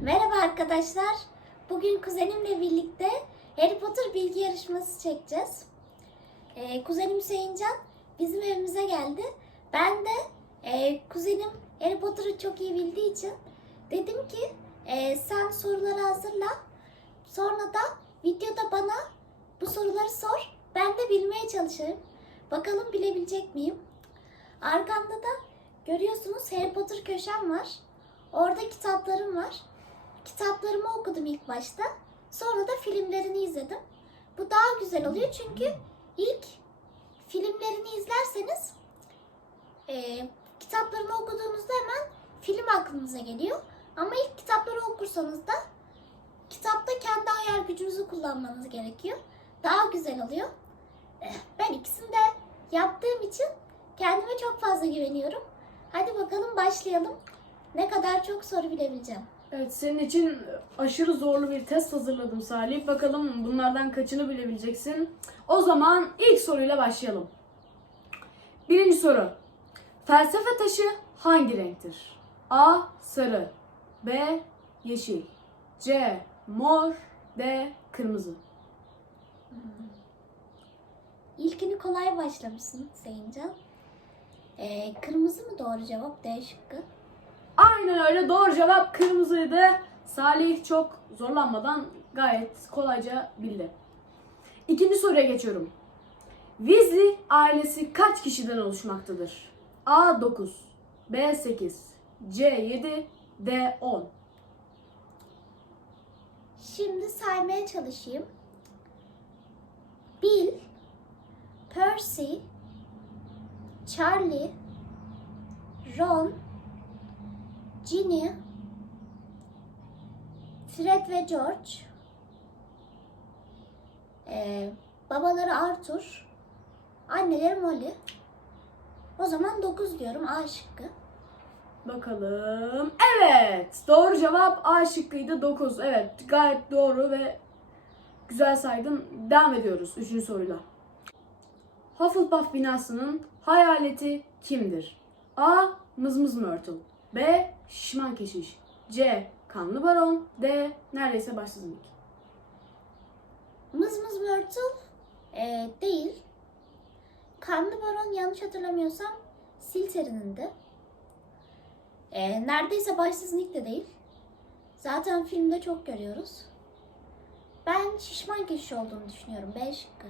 Merhaba arkadaşlar. Bugün kuzenimle birlikte Harry Potter bilgi yarışması çekeceğiz. Ee, kuzenim Hüseyincan bizim evimize geldi. Ben de e, kuzenim Harry Potter'ı çok iyi bildiği için dedim ki e, sen soruları hazırla. Sonra da videoda bana bu soruları sor. Ben de bilmeye çalışırım. Bakalım bilebilecek miyim? Arkamda da görüyorsunuz Harry Potter köşem var. Orada kitaplarım var. Kitaplarımı okudum ilk başta. Sonra da filmlerini izledim. Bu daha güzel oluyor çünkü ilk filmlerini izlerseniz e, kitaplarını okuduğunuzda hemen film aklınıza geliyor. Ama ilk kitapları okursanız da kitapta kendi hayal gücünüzü kullanmanız gerekiyor. Daha güzel oluyor. Eh, Ben ikisini de yaptığım için kendime çok fazla güveniyorum. Hadi bakalım başlayalım. Ne kadar çok soru bilebileceğim. Evet senin için aşırı zorlu bir test hazırladım Salih. Bakalım bunlardan kaçını bilebileceksin. O zaman ilk soruyla başlayalım. Birinci soru. Felsefe taşı hangi renktir? A. Sarı B. Yeşil C. Mor D. Kırmızı İlkini kolay başlamışsın Sayıncan. Ee, kırmızı mı doğru cevap? D şıkkı. Aynen öyle doğru cevap kırmızıydı. Salih çok zorlanmadan gayet kolayca bildi. İkinci soruya geçiyorum. Weasley ailesi kaç kişiden oluşmaktadır? A 9, B 8, C 7, D 10. Şimdi saymaya çalışayım. Bill, Percy, Charlie, Ron, Ginny, Fred ve George, ee, babaları Arthur, anneleri Molly. O zaman 9 diyorum A şıkkı. Bakalım. Evet. Doğru cevap A şıkkıydı 9. Evet gayet doğru ve güzel saydın. Devam ediyoruz 3. soruyla. Hufflepuff binasının hayaleti kimdir? A. Mızmız Myrtle B. Şişman Keşiş C. Kanlı Baron D. Neredeyse başsız Nick Mızmız Myrtle ee, değil. Kanlı Baron yanlış hatırlamıyorsam Slytherin'in de. Ee, neredeyse başsız de değil. Zaten filmde çok görüyoruz. Ben şişman keşiş olduğunu düşünüyorum. B şıkkı.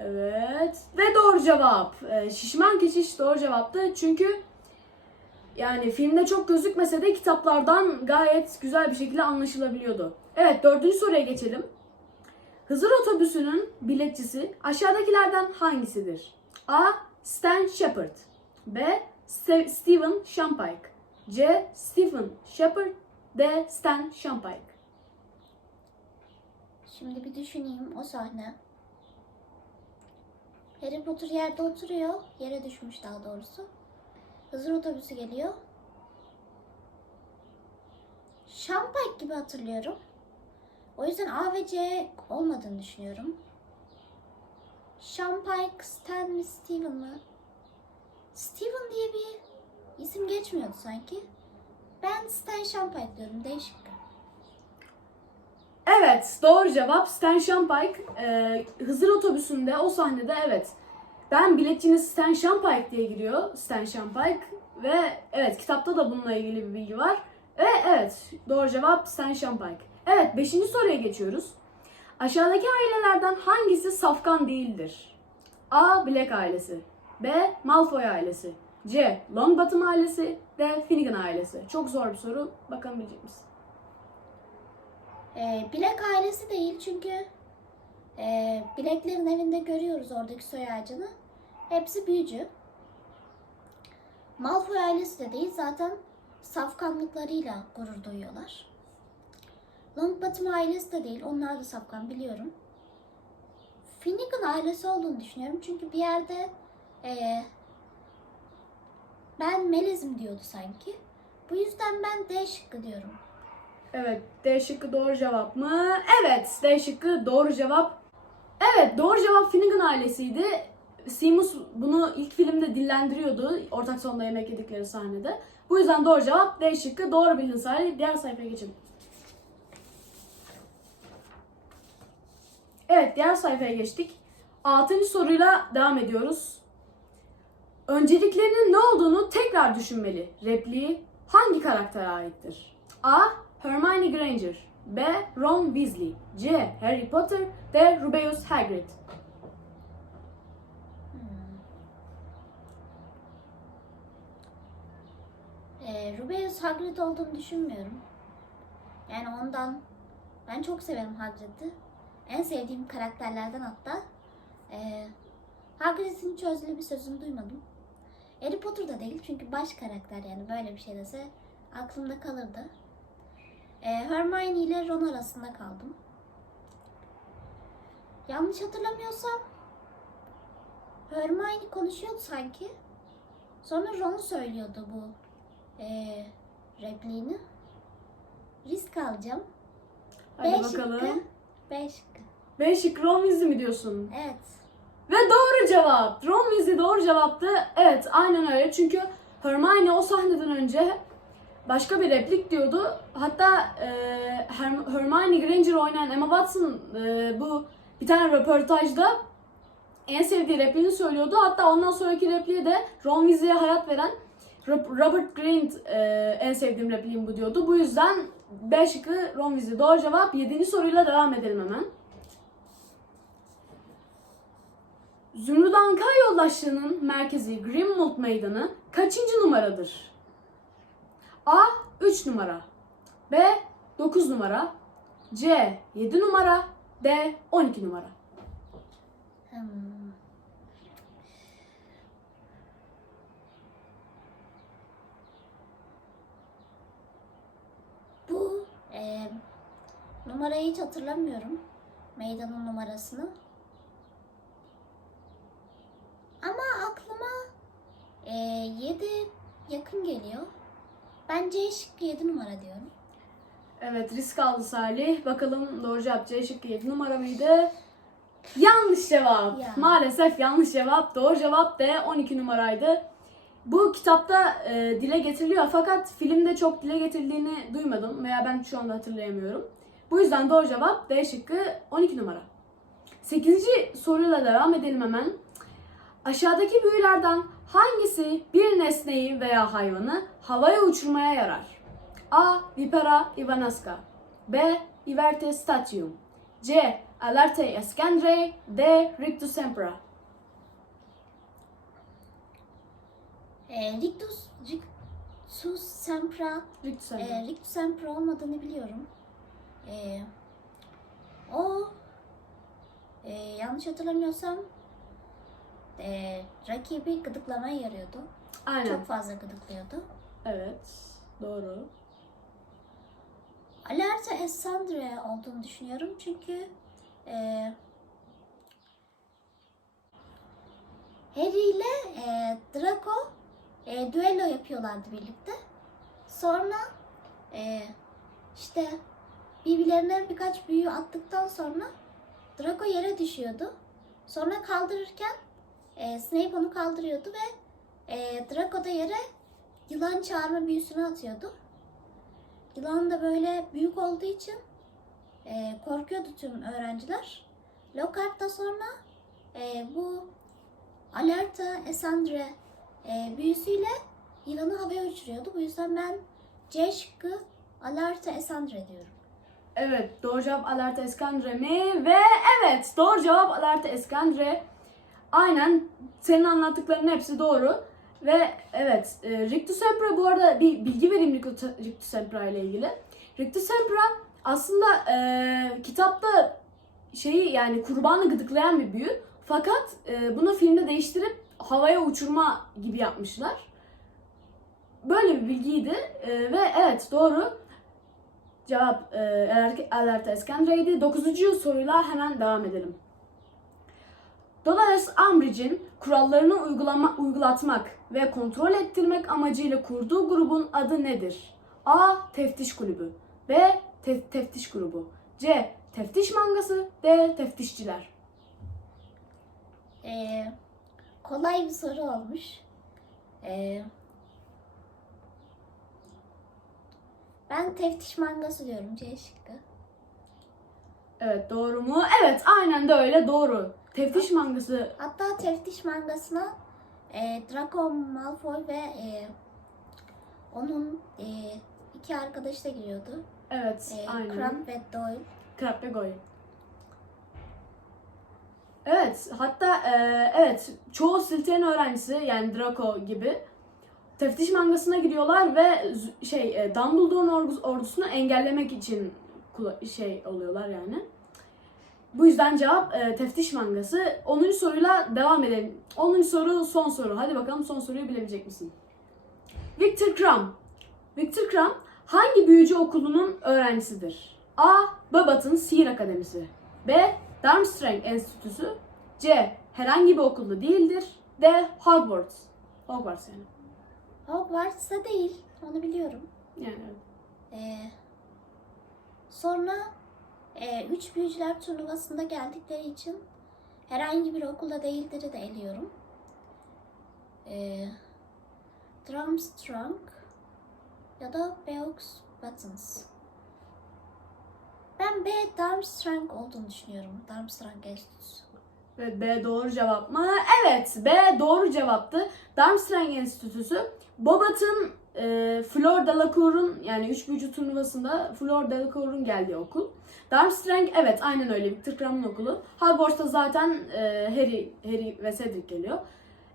Evet. Ve doğru cevap. Ee, şişman keşiş doğru cevaptı. Çünkü yani filmde çok gözükmese de kitaplardan gayet güzel bir şekilde anlaşılabiliyordu. Evet dördüncü soruya geçelim. Hızır otobüsünün biletçisi aşağıdakilerden hangisidir? A. Stan Shepard B. Ste- Steven Shampike C. Stephen Shepard D. Stan Shampike Şimdi bir düşüneyim o sahne. Harry Potter yerde oturuyor. Yere düşmüş daha doğrusu. Hızır otobüsü geliyor. Şampike gibi hatırlıyorum. O yüzden A ve C olmadığını düşünüyorum. Şampike, Stan mi, Steven mı? Steven diye bir isim geçmiyordu sanki. Ben Stan Şampike diyorum. D şıkkı. Evet, doğru cevap Stan Shampike. Ee, Hızır otobüsünde o sahnede evet. Ben biletçiniz Stan Shampike diye giriyor. Stan Shampike ve evet kitapta da bununla ilgili bir bilgi var. Ve evet doğru cevap Stan Shampike. Evet beşinci soruya geçiyoruz. Aşağıdaki ailelerden hangisi safkan değildir? A. Black ailesi B. Malfoy ailesi C. Longbottom ailesi D. Finnegan ailesi. Çok zor bir soru. Bakalım bilecek misin? Ee, Bilek ailesi değil çünkü e, Bileklerin evinde görüyoruz oradaki soy ağacını. Hepsi büyücü. Malfoy ailesi de değil zaten safkanlıklarıyla gurur duyuyorlar. Longbottom ailesi de değil onlar da safkan biliyorum. Finnegan ailesi olduğunu düşünüyorum çünkü bir yerde e, ben melezim diyordu sanki. Bu yüzden ben D şıkkı diyorum. Evet, D şıkkı doğru cevap mı? Evet, D şıkkı doğru cevap. Evet doğru cevap Finnegan ailesiydi. Seamus bunu ilk filmde dillendiriyordu. Ortak sonunda yemek yedikleri sahnede. Bu yüzden doğru cevap D şıkkı. Doğru bildin Salih. Diğer sayfaya geçelim. Evet diğer sayfaya geçtik. Altıncı soruyla devam ediyoruz. Önceliklerinin ne olduğunu tekrar düşünmeli. Repliği hangi karaktere aittir? A. Hermione Granger B. Ron Weasley C. Harry Potter D. Rubeus Hagrid Ee, Rubeus Hagrid olduğunu düşünmüyorum. Yani ondan ben çok severim Hagrid'i. En sevdiğim karakterlerden hatta. Ee, Hagrid'in hiç özlü bir sözünü duymadım. Harry Potter'da değil çünkü baş karakter yani böyle bir şey dese aklımda kalırdı. Ee, Hermione ile Ron arasında kaldım. Yanlış hatırlamıyorsam Hermione konuşuyordu sanki. Sonra Ron söylüyordu bu ee, repliğini. Risk alacağım. Hadi B bakalım. şıkkı. B şıkkı. B şıkkı Ron Weasley mi diyorsun? Evet. Ve doğru cevap. Ron Weasley doğru cevaptı. Evet aynen öyle. Çünkü Hermione o sahneden önce başka bir replik diyordu. Hatta e, Herm- Hermione Granger oynayan Emma Watson e, bu bir tane röportajda en sevdiği repliğini söylüyordu. Hatta ondan sonraki repliği de Ron Weasley'e hayat veren Rob- Robert Grint e, en sevdiğim repliğim bu diyordu. Bu yüzden B şıkkı Ron Weasley doğru cevap. Yedinci soruyla devam edelim hemen. Zümrüt Anka yoldaşlığının merkezi Grimmauld Meydanı kaçıncı numaradır? A. 3 numara B. 9 numara C. 7 numara D. 12 numara Hmm. Bu e, numarayı hiç hatırlamıyorum. Meydanın numarasını. Ama aklıma e, 7 yakın geliyor. Ben C şıkkı 7 numara diyorum. Evet risk aldı Salih. Bakalım doğru cevap C şıkkı 7 numara mıydı? Yanlış cevap. Ya. Maalesef yanlış cevap. Doğru cevap D 12 numaraydı. Bu kitapta e, dile getiriliyor fakat filmde çok dile getirildiğini duymadım veya ben şu anda hatırlayamıyorum. Bu yüzden doğru cevap D şıkkı 12 numara. 8. soruyla devam edelim hemen. Aşağıdaki büyülerden hangisi bir nesneyi veya hayvanı havaya uçurmaya yarar? A. Vipera ivanaska B. Iverte statium C. Alerte escandre D. Rictus sempra E, Rictus, Rictus sempra Rictus sempra. E, Rictus Sempra olmadığını biliyorum. E, o e, yanlış hatırlamıyorsam e, rakibi gıdıklamaya yarıyordu. Aynen. Çok fazla gıdıklıyordu. Evet. Doğru. Alerta Essandre olduğunu düşünüyorum çünkü e, Harry ile e, Draco e, düello yapıyorlardı birlikte. Sonra e, işte birbirlerine birkaç büyü attıktan sonra Draco yere düşüyordu. Sonra kaldırırken e, Snape onu kaldırıyordu ve e, Draco da yere yılan çağırma büyüsünü atıyordu. Yılan da böyle büyük olduğu için e, korkuyordu tüm öğrenciler. Lockhart da sonra e, bu Alerta Essandre e, büyüsüyle yılanı havaya uçuruyordu. Bu yüzden ben C şıkkı Alerta Essandre diyorum. Evet. Doğru cevap Alerte escandre mi? Ve evet. Doğru cevap Alerte escandre. Aynen. Senin anlattıklarının hepsi doğru. Ve evet. E, Rictus sempra bu arada bir bilgi vereyim Rictus sempra ile ilgili. Rictus sempra aslında e, kitapta şeyi yani kurbanı gıdıklayan bir büyü. Fakat e, bunu filmde değiştirip havaya uçurma gibi yapmışlar. Böyle bir bilgiydi E, ve evet doğru. Cevap e, Alerta Eskandre'ydi. Dokuzuncu soruyla hemen devam edelim. Dolores Umbridge'in kurallarını uygulama, uygulatmak ve kontrol ettirmek amacıyla kurduğu grubun adı nedir? A. Teftiş Kulübü B. Te- teftiş Grubu C. Teftiş Mangası D. Teftişçiler Ee, kolay bir soru olmuş. Ee, ben teftiş mangası diyorum C şıkkı. Evet doğru mu? Evet aynen de öyle doğru. Teftiş mangası Hatta teftiş mangasına e, Draco Malfoy ve e, onun e, iki arkadaşı da giriyordu. evet E, aynen. Crumb ve Doyle. Crab ve Goyle. Evet hatta e, evet çoğu Slytherin öğrencisi yani Draco gibi teftiş mangasına gidiyorlar ve şey e, Dumbledore'un ordusunu engellemek için şey oluyorlar yani. Bu yüzden cevap e, teftiş mangası. 10. soruyla devam edelim. 10. soru son soru. Hadi bakalım son soruyu bilebilecek misin? Victor Crumb. Victor Crumb hangi büyücü okulunun öğrencisidir? A. Babat'ın Sihir Akademisi. B. Durmstrang Enstitüsü. C. Herhangi bir okulda değildir. D. Hogwarts. Hogwarts yani. Hogwarts'ta değil. Onu biliyorum. Yani evet. Ee, sonra e, üç büyücüler turnuvasında geldikleri için herhangi bir okulda değildir'i de eliyorum. Ee, Drumstrang ya da Beox Buttons. Ben B. Darmstrang olduğunu düşünüyorum. Darmstrang Enstitüsü. Ve B doğru cevap mı? Evet, B doğru cevaptı. Durmstrang Enstitüsü, Bobat'ın e, Flor Delacour'un yani üç büyücü turnuvasında Flor Delacour'un geldiği okul. Durmstrang evet aynen öyle Victor Crum'un okulu. Hogwarts'ta zaten e, Harry, Harry ve Cedric geliyor.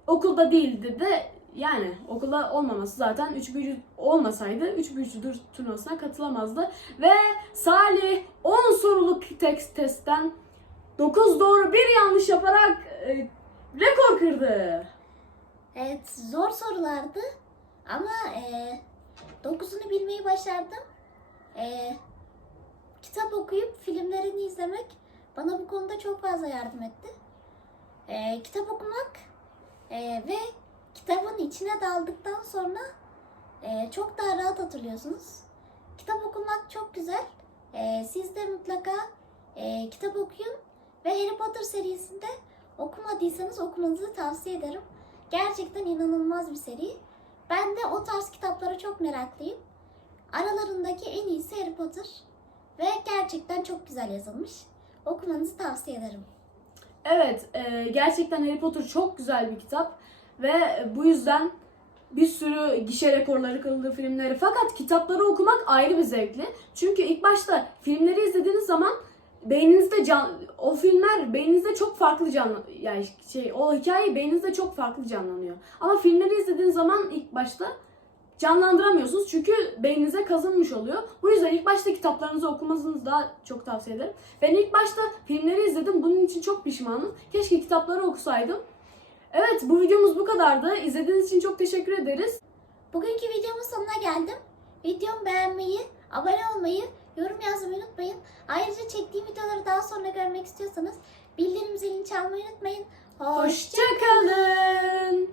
Okulda değildi de yani okulda olmaması zaten üç büyücü olmasaydı üç büyücü tur- turnuvasına katılamazdı. Ve Salih 10 soruluk tekst testten 9 doğru bir yanlış yaparak e, rekor kırdı. Evet zor sorulardı ama e, dokuzunu bilmeyi başardım. E, kitap okuyup filmlerini izlemek bana bu konuda çok fazla yardım etti. E, kitap okumak e, ve kitabın içine daldıktan sonra e, çok daha rahat hatırlıyorsunuz. Kitap okumak çok güzel. E, siz de mutlaka e, kitap okuyun ve Harry Potter serisinde okumadıysanız okumanızı tavsiye ederim. Gerçekten inanılmaz bir seri. Ben de o tarz kitaplara çok meraklıyım. Aralarındaki en iyisi Harry Potter. Ve gerçekten çok güzel yazılmış. Okumanızı tavsiye ederim. Evet e, gerçekten Harry Potter çok güzel bir kitap ve bu yüzden bir sürü gişe rekorları kırıldı filmleri. Fakat kitapları okumak ayrı bir zevkli. Çünkü ilk başta filmleri izlediğiniz zaman beyninizde can, o filmler beyninizde çok farklı canlı yani şey o hikaye beyninizde çok farklı canlanıyor. Ama filmleri izlediğiniz zaman ilk başta canlandıramıyorsunuz çünkü beyninize kazınmış oluyor. Bu yüzden ilk başta kitaplarınızı okumanızı daha çok tavsiye ederim. Ben ilk başta filmleri izledim. Bunun için çok pişmanım. Keşke kitapları okusaydım. Evet bu videomuz bu kadardı. İzlediğiniz için çok teşekkür ederiz. Bugünkü videomun sonuna geldim. Videomu beğenmeyi, abone olmayı, yorum yazmayı unutmayın. Ayrıca çektiğim videoları daha sonra görmek istiyorsanız bildirim zilini çalmayı unutmayın. Hoşça Hoşçakalın.